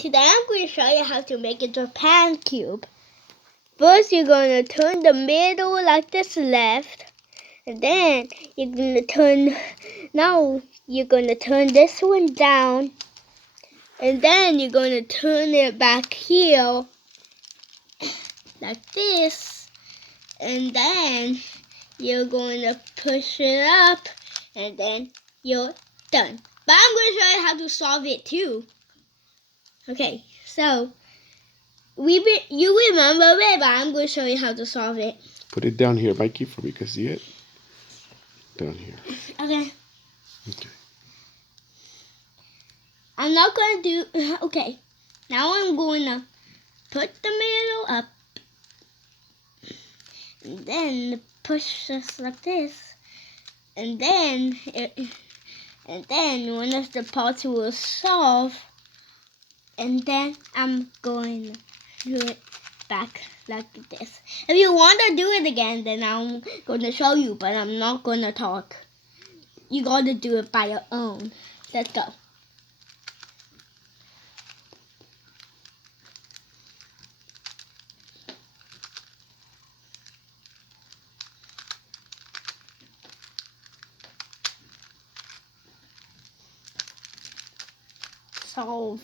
Today I'm going to show you how to make a Japan cube. First, you're going to turn the middle like this left. And then you're going to turn this one down. And then you're going to turn it back here like this. And then you're going to push it up. And then you're done. But I'm going to show you how to solve it too. Okay, so you remember it, but I'm going to show you how to solve it. Put it down here, Mikey, for me to see it. Down here. Okay. Okay. I'm not going to do... Okay. Now I'm going to put the middle up. And then push this like this. And then one of the parts will solve. And then I'm going to do it back like this. If you want to do it again, then I'm going to show you, but I'm not going to talk. You got to do it by your own. Let's go. Solve.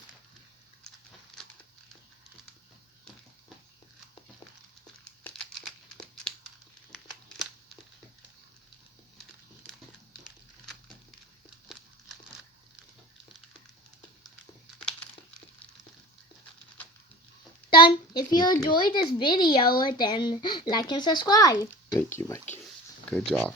Done. If you enjoyed this video, then like and subscribe. Thank you, Mikey. Good job.